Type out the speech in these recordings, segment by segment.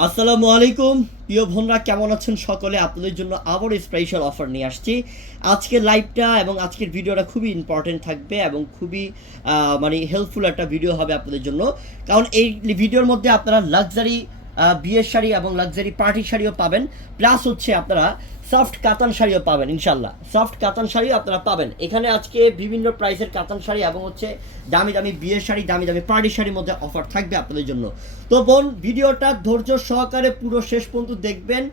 আসসালামু আলাইকুম। প্রিয় বোনরা, কেমন আছেন সকলে? আপনাদের জন্য আবার স্পেশাল অফার নিয়ে আসছি। আজকের লাইভটা এবং আজকের ভিডিওটা খুবই ইম্পর্টেন্ট থাকবে এবং খুবই মানে হেল্পফুল একটা ভিডিও হবে আপনাদের জন্য। কারণ এই ভিডিওর মধ্যে আপনারা লাক্সারি বিয়ের শাড়ি এবং লাক্সারি পার্টি শাড়িও পাবেন। প্লাস হচ্ছে আপনারা সফট কাতান শাড়িও পাবেন ইনশাল্লাহ সফট কাতান শাড়িও আপনারা পাবেন। এখানে আজকে বিভিন্ন প্রাইসের কাতান শাড়ি এবং হচ্ছে দামি দামি বিয়ের শাড়ি, দামি দামি পার্টি শাড়ির মধ্যে অফার থাকবে আপনাদের জন্য। তো বোন, ভিডিওটা ধৈর্য সহকারে পুরো শেষ পর্যন্ত দেখবেন।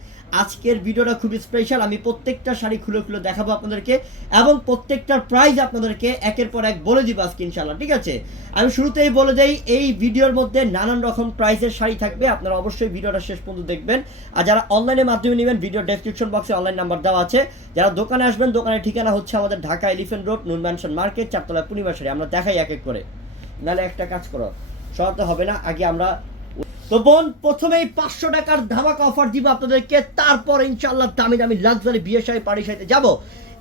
আজকের ভিডিওটা খুবই স্পেশাল আমি প্রত্যেকটা শাড়ি খুলে খুলে দেখাবো আপনাদেরকে এবং প্রত্যেকটার প্রাইস আপনাদেরকে একের পর এক বলে দিব আজকে ইনশাল্লাহ ঠিক আছে? আমি শুরুতেই বলে দেই, এই ভিডিওর মধ্যে নানান রকম প্রাইসের শাড়ি থাকবে। আপনারা অবশ্যই ভিডিওটা শেষ পর্যন্ত দেখবেন। আর যারা অনলাইনের মাধ্যমে নেবেন ভিডিও ডেসক্রিপশন বক্সে অনলাইন নাম্বার দেওয়া আছে। যারা দোকানে আসবেন দোকানের ঠিকানা হচ্ছে আমাদের Dhaka elephant road noon mansion market চারতলা পূর্ণিমাশারি আমরা দেখাই এক এক করে। নাহলে একটা কাজ করো সরাতে হবে না। আগে আমরা তো বোন প্রথমেই পাঁচশো টাকার ধামাকা অফার দিব আপনাদেরকে। তারপর ইনশাল্লাহ দামি দামি লাক্সারি বিয়ে শাড়ি পাড়ি শাড়িতে যাব।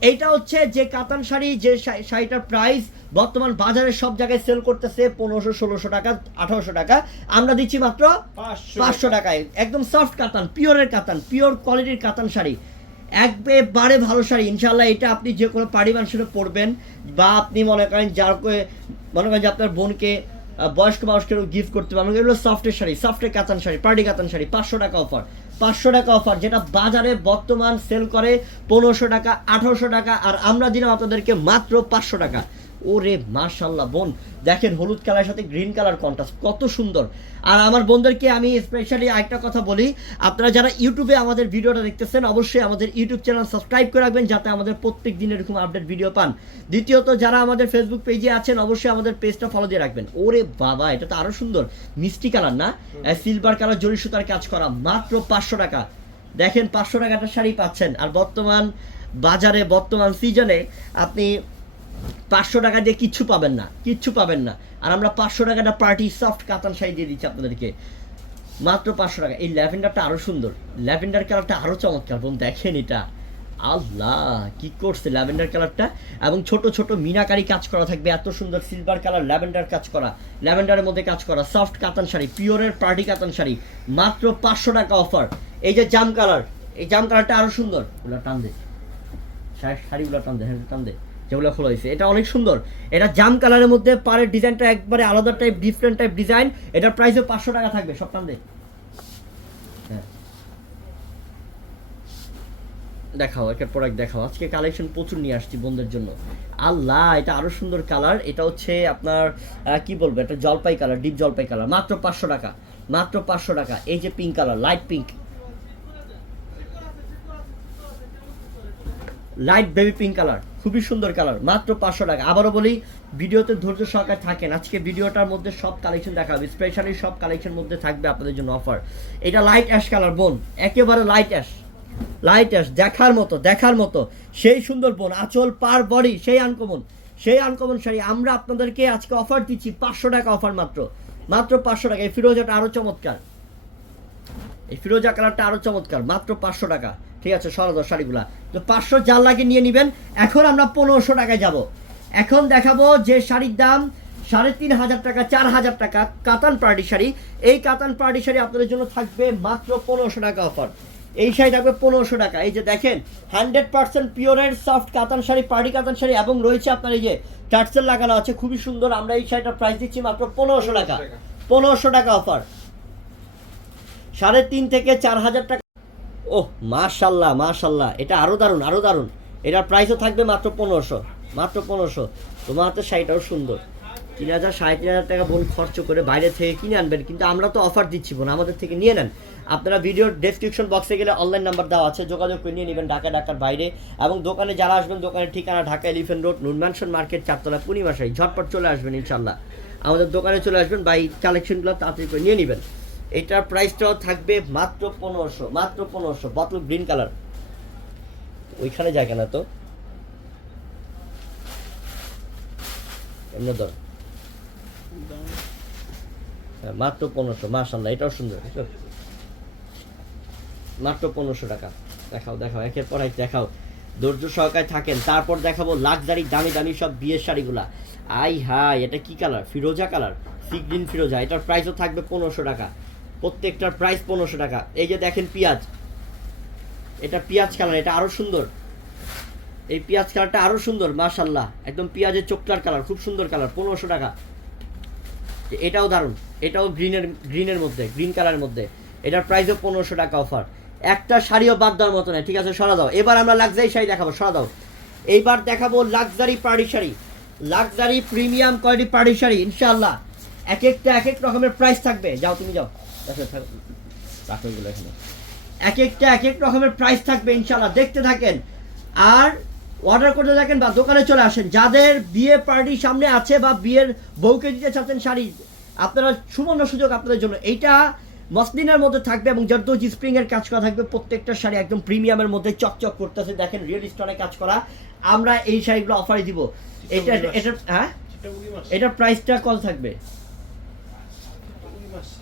এইটা হচ্ছে যে কাতান শাড়ি যে শাড়িটার প্রাইস বর্তমান বাজারে সব জায়গায় সেল করতেছে পনেরোশো ষোলোশো টাকা আঠারোশো টাকা। আমরা দিচ্ছি মাত্র পাঁচশো। টাকায়। একদম সফট কাতান পিওরের কাতান পিওর কোয়ালিটির কাতান শাড়ি। একবারে ভালো শাড়ি। ইনশাল্লাহ এটা আপনি যে কোনো পাড়ি মানুষের পরবেন বা আপনি মনে করেন যার করে মনে করেন যে আপনার বোনকে বয়স্ক মানুষকে গিফট করতে পারবেন। এগুলো সফটের শাড়ি সফটের কাতান শাড়ি পার্টি কাতান শাড়ি, পাঁচশো টাকা অফার পাঁচশো টাকা অফার যেটা বাজারে বর্তমান সেল করে পনেরোশো টাকা, আঠারোশো টাকা, আর আমরা দিলাম আপনাদেরকে মাত্র পাঁচশো টাকা। ওরে মাশাল্লাহ বোন দেখেন হলুদ কালারের সাথে গ্রিন কালার কন্ট্রাস্ট কত সুন্দর। আর আমার বোনদেরকে আমি স্পেশালি আরেকটা কথা বলি আপনারা যারা ইউটিউবে আমাদের ভিডিওটা দেখতেছেন অবশ্যই আমাদের ইউটিউব চ্যানেল সাবস্ক্রাইব করে রাখবেন যাতে আমাদের প্রত্যেক দিন এরকম আপডেট ভিডিও পান। দ্বিতীয়ত যারা আমাদের ফেসবুক পেজে আছেন অবশ্যই আমাদের পেজটা ফলো দিয়ে রাখবেন। ওরে বাবা এটা তো আরও সুন্দর। মিষ্টি কালার না? সিলভার কালার জরি সুতার কাজ করা মাত্র পাঁচশো টাকা। দেখেন পাঁচশো টাকাটা শাড়ি পাচ্ছেন। আর বর্তমান বাজারে বর্তমান সিজনে আপনি পাঁচশো টাকা দিয়ে কিচ্ছু পাবেন না, কিচ্ছু পাবেন না। আর আমরা পাঁচশো টাকাটা পার্টি সফট কাতান শাড়ি দিয়ে দিচ্ছি আপনাদেরকে। মাত্র পাঁচশো টাকা। এই ল্যাভেন্ডারটা আরও সুন্দর। ল্যাভেন্ডার কালারটা আরও চমৎকার বোন, দেখেন এটা। আল্লাহ, কি করছে ল্যাভেন্ডার কালারটা? এবং ছোট ছোট মিনাকারি কাজ করা থাকবে। এত সুন্দর সিলভার কালার ল্যাভেন্ডার কাজ করা। ল্যাভেন্ডারের মধ্যে কাজ করা সফট কাতান শাড়ি, পিওরের পার্টি কাতান শাড়ি। মাত্র পাঁচশো টাকা অফার এই যে জাম কালার এই জাম কালারটা আরও সুন্দর। ওগুলা টান দে। শাড়ি- শাড়িগুলো টান দে হ্যাঁ টান দে। যেগুলো খোলা হয়েছে। এটা অনেক সুন্দর। এটা জাম কালারের মধ্যে পাড়ের ডিজাইনটা একবারে আলাদা টাইপ ডিফারেন্ট টাইপ ডিজাইন এটার প্রাইসও পাঁচশো টাকা থাকবে, সব টান হ্যাঁ। দেখাও, একের পর এক দেখাও। আজকে কালেকশন প্রচুর নিয়ে আসছি বোনদের জন্য। আল্লাহ, এটা আরও সুন্দর কালার এটা হচ্ছে আপনার কি বলব, এটা জলপাই কালার ডিপ জলপাই কালার মাত্র পাঁচশো টাকা, মাত্র পাঁচশো টাকা। এই যে pink colour light pink light baby pink colour খুবই সুন্দর কালার মাত্র পাঁচশো টাকা। আবারও বলি, ভিডিওতে ধৈর্য সহকারে থাকেন। আজকে ভিডিওটার মধ্যে সব কালেকশন দেখা হবে স্পেশালি সব কালেকশন মধ্যে থাকবে আপনাদের জন্য অফার এটা লাইট অ্যাশ কালার বোন, একেবারে লাইট অ্যাশ লাইট অ্যাশ দেখার মতো দেখার মতো। সেই সুন্দর বোন, আঁচল পার বডি সেই আনকমন সেই আনকমন শাড়ি। আমরা আপনাদেরকে আজকে অফার দিচ্ছি পাঁচশো টাকা অফার মাত্র। মাত্র পাঁচশো টাকা। এই ফিরোজাটা আরও চমৎকার। এই ফিরোজা কালারটা আরও চমৎকার। মাত্র পাঁচশো টাকা। ঠিক আছে সরদর শাড়িগুলা। তো পাঁচশো জাল লাগে নিয়ে নেবেন। এখন আমরা পনেরোশো টাকায় যাব। এখন দেখাবো যে শাড়ির দাম সাড়ে তিন হাজার টাকা, চার হাজার টাকা, কাতান পার্টি শাড়ি। এই কাতান পার্টি শাড়ি আপনাদের জন্য থাকবে মাত্র পনেরোশো টাকা অফার। এই শাড়ি থাকবে পনেরোশো টাকা। এই যে দেখেন, হান্ড্রেড পার্সেন্ট পিওরের সফট কাতান শাড়ি, পার্টি কাতান শাড়ি, এবং রয়েছে আপনার এই যে টার্সেল লাগানো আছে, খুবই সুন্দর। আমরা এই শাড়িটার প্রাইস দিচ্ছি মাত্র পনেরোশো টাকা। পনেরোশো টাকা অফার। সাড়ে তিন থেকে চার হাজার টাকা ওহ, মাশাল্লাহ মাশাল্লাহ। এটা আরও দারুণ আরও দারুণ। এটার প্রাইসও থাকবে মাত্র পনেরোশো মাত্র পনেরোশো। তোমার হাতে শাড়িটাও সুন্দর। তিন হাজার, সাড়ে তিন হাজার টাকা বোন খরচ করে বাইরে থেকে কিনে আনবেন, কিন্তু আমরা তো অফার দিচ্ছি বোন, আমাদের থেকে নিয়ে নেন। আপনারা ভিডিওর ডেসক্রিপশন বক্সে গেলে অনলাইন নাম্বার দেওয়া আছে, যোগাযোগ করে নিয়ে নেবেন ঢাকা, ঢাকার বাইরে। এবং দোকানে যারা আসবেন, দোকানের ঠিকানা Dhaka elephant road noon mansion market চারতলা পূর্ণিমাশাই ঝটপট চলে আসবেন ইনশাল্লাহ। আমাদের দোকানে চলে আসবেন বা এই কালেকশনগুলো তাড়াতাড়ি করে নিয়ে নেবেন। এটার প্রাইসটাও থাকবে মাত্র পনেরোশো মাত্র পনেরোশো বটল গ্রিন কালার ওইখানে যায় কেন তো? এমনি ধর। হ্যাঁ, মাত্র পনেরোশো মার্শাল্লাহ এটাও সুন্দর মাত্র পনেরোশো টাকা। দেখাও দেখাও একের পর এক দেখাও। ধৈর্য সহকারে থাকেন তারপর দেখাবো লাক্সারি দামি দামি সব বিয়ের শাড়িগুলা। আই হাই এটা কি কালার ফিরোজা কালার সি গ্রিন ফিরোজা এটার প্রাইসও থাকবে পনেরোশো টাকা। প্রত্যেকটার প্রাইস পনেরোশো টাকা। এই যে দেখেন পেঁয়াজ। এটা পেঁয়াজ কালার এটা আরও সুন্দর। এই পেঁয়াজ কালারটা আরও সুন্দর মাশাল্লাহ একদম পেঁয়াজের চোখটার কালার খুব সুন্দর কালার পনেরোশো টাকা। এটাও দারুণ। এটাও গ্রিনের গ্রিনের মধ্যে গ্রিন কালারের মধ্যে। এটার প্রাইসও পনেরোশো টাকা অফার একটা শাড়িও বাদ দেওয়ার মতো নয় ঠিক আছে? সরা দাও। এবার আমরা লাক্সারি শাড়ি দেখাবো, সরা দাও। এইবার দেখাবো লাক্সারি পাড়ি শাড়ি। লাক্সারি প্রিমিয়াম কোয়ালিটি পাড়ি শাড়ি ইনশাল্লাহ এক একটা এক এক রকমের প্রাইস থাকবে। যাও, তুমি যাও। এখানে এক একটা এক এক রকমের প্রাইস থাকবে ইনশাআল্লাহ দেখতে থাকেন। আর অর্ডার করতে থাকেন বা দোকানে চলে আসেন যাদের বিয়ে পার্টি সামনে আছে বা বিয়ের বউকে দিতে চাচ্ছেন শাড়ি আপনারা সুবর্ণ সুযোগ আপনাদের জন্য। এইটা মসলিনের মধ্যে থাকবে এবং জর্দোজি স্প্রিং এর কাজ করা থাকবে। প্রত্যেকটা শাড়ি একদম প্রিমিয়ামের মধ্যে চকচক করতেছে। দেখেন রিয়েল স্টোনে কাজ করা। আমরা এই শাড়িগুলো অফারে দিব। এটা এটা হ্যাঁ? এটার প্রাইসটা কত থাকবে?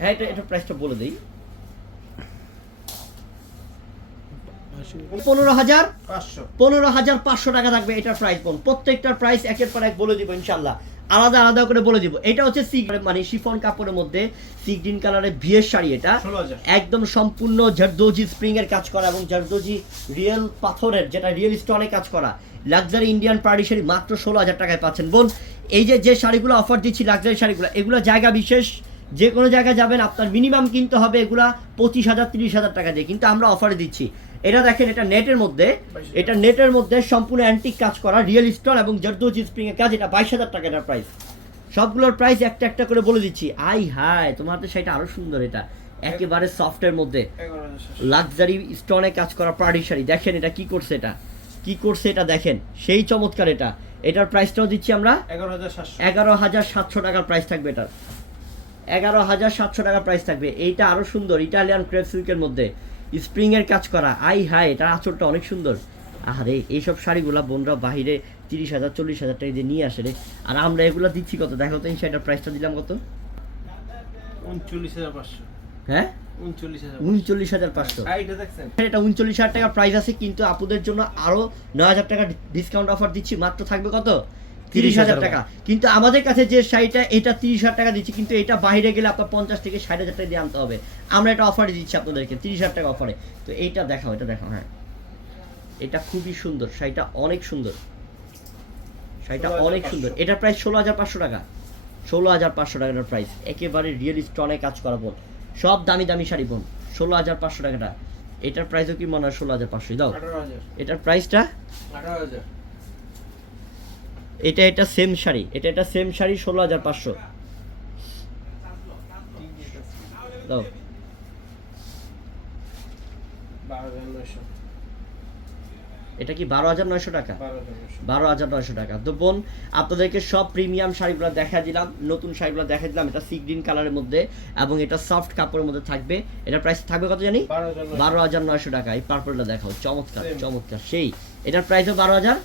হ্যাঁ এটা এটার প্রাইসটা বলে দিই। পনেরো হাজার পনেরো হাজার পাঁচশো টাকা থাকবে এটার প্রাইস বোন প্রত্যেকটার প্রাইস একের পর এক বলে দিব ইনশাল্লাহ আলাদা আলাদা করে বলে দিব। এটা হচ্ছে সি মানে শিফন কাপড়ের মধ্যে সি গ্রিন কালারের বিয়ের শাড়ি এটা। একদম সম্পূর্ণ জারদোজি স্প্রিং এর কাজ করা এবং জারদোজি রিয়েল পাথরের যেটা রিয়েল স্টোনে কাজ করা। লাক্সারি ইন্ডিয়ান পার্টি শাড়ি মাত্র ষোলো হাজার টাকায় পাচ্ছেন। বোন এই যে যে শাড়িগুলো অফার দিচ্ছি লাক্সারি শাড়িগুলো এগুলো জায়গা বিশেষ যে কোনো জায়গায় যাবেন আপনার মিনিমাম কিনতে হবে এগুলা পঁচিশ হাজার তিরিশ হাজার টাকা দিয়ে। কিন্তু আমরা অফারে দিচ্ছি। এটা দেখেন এটা নেটের মধ্যে এটা নেটের মধ্যে সম্পূর্ণ অ্যান্টিক কাজ করা রিয়েল স্টোন এবং জারদোজি স্প্রিং এর কাজ এটা বাইশ হাজার টাকা এটার প্রাইস সবগুলোর প্রাইস একটা একটা করে বলে দিচ্ছি। আই হাই তোমার হাতে সেটা আরও সুন্দর এটা। একেবারে সফটের মধ্যে। লাক্সারি স্টোনে কাজ করা পার্টি শাড়ি। দেখেন এটা কি করছে এটা? কি করছে এটা দেখেন? সেই চমৎকার এটা। এটার প্রাইসটাও দিচ্ছি আমরা এগারো হাজার সাতশো। টাকার প্রাইস থাকবে এটার। এগারো হাজার সাতশো টাকার প্রাইস থাকবে। এইটা আরও সুন্দর ইটালিয়ান ক্রেপ সিল্কের মধ্যে। স্প্রিং এর কাজ করা আই হাই এটার আঁচলটা অনেক সুন্দর। আরে এইসব শাড়িগুলা বোনরা বাহিরে তিরিশ হাজার চল্লিশ হাজার টাকা দিয়ে নিয়ে আসে রে। আর আমরা এগুলো দিচ্ছি কত? দেখো তো এই শাড়িটার প্রাইসটা দিলাম কত? উনচল্লিশ হাজার পাঁচশো। হ্যাঁ? উনচল্লিশ হাজার পাঁচশো। এটা উনচল্লিশ হাজার টাকা প্রাইস আছে কিন্তু আপুদের জন্য আরও নয় হাজার টাকা ডিসকাউন্ট অফার দিচ্ছি। মাত্র থাকবে কত? তিরিশ হাজার টাকা। কিন্তু আমাদের কাছে যে শাড়িটা এটা তিরিশ হাজার টাকা দিচ্ছি কিন্তু এটা বাইরে গেলে আপনার পঞ্চাশ থেকে ষাট হাজার টাকা দিয়ে আনতে হবে। আমরা এটা অফারে দিচ্ছি আপনাদেরকে তিরিশ হাজার টাকা অফারে তো এইটা দেখাও এটা দেখাও হ্যাঁ। এটা খুবই সুন্দর শাড়িটা অনেক সুন্দর। শাড়িটা অনেক সুন্দর। এটার প্রাইস ষোলো হাজার পাঁচশো টাকা। ষোলো হাজার পাঁচশো টাকার প্রাইস একেবারে রিয়েল স্টনে কাজ করা বোন সব দামি দামি শাড়ি বোন ষোলো হাজার পাঁচশো টাকাটা। এটার প্রাইসও কি মনে হয় ষোলো হাজার পাঁচশো দাও। এটার প্রাইসটা আঠারো হাজার। এটা এটা সেম শাড়ি এটা এটা সেম শাড়ি ষোলো হাজার পাঁচশো। দাও। এটা কি বারো হাজার নয়শো টাকা? বারো হাজার নয়শো। টাকা। তো বোন আপনাদেরকে সব প্রিমিয়াম শাড়িগুলো দেখা দিলাম নতুন শাড়িগুলো দেখা দিলাম এটা সি গ্রিন কালারের মধ্যে এবং এটা সফট কাপড়ের মধ্যে থাকবে। এটার প্রাইস থাকবে কত জানি? বারো হাজার নয়শো। টাকা। এই পার্পলটা দেখাও চমৎকার চমৎকার সেই। এটার প্রাইসও বারো হাজার?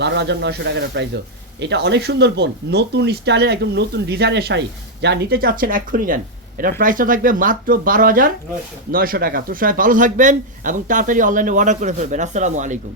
বারো হাজার নয়শো টাকার প্রাইসও এটা অনেক সুন্দর বোন নতুন স্টাইলের একদম নতুন ডিজাইনের শাড়ি। যা নিতে চাচ্ছেন এক্ষুনি নেন। এটার প্রাইসটা থাকবে মাত্র বারো হাজার নয়শো। নয়শো টাকা। তো সবাই ভালো থাকবেন এবং তাড়াতাড়ি অনলাইনে অর্ডার করে ফেলবেন। আসসালামু আলাইকুম।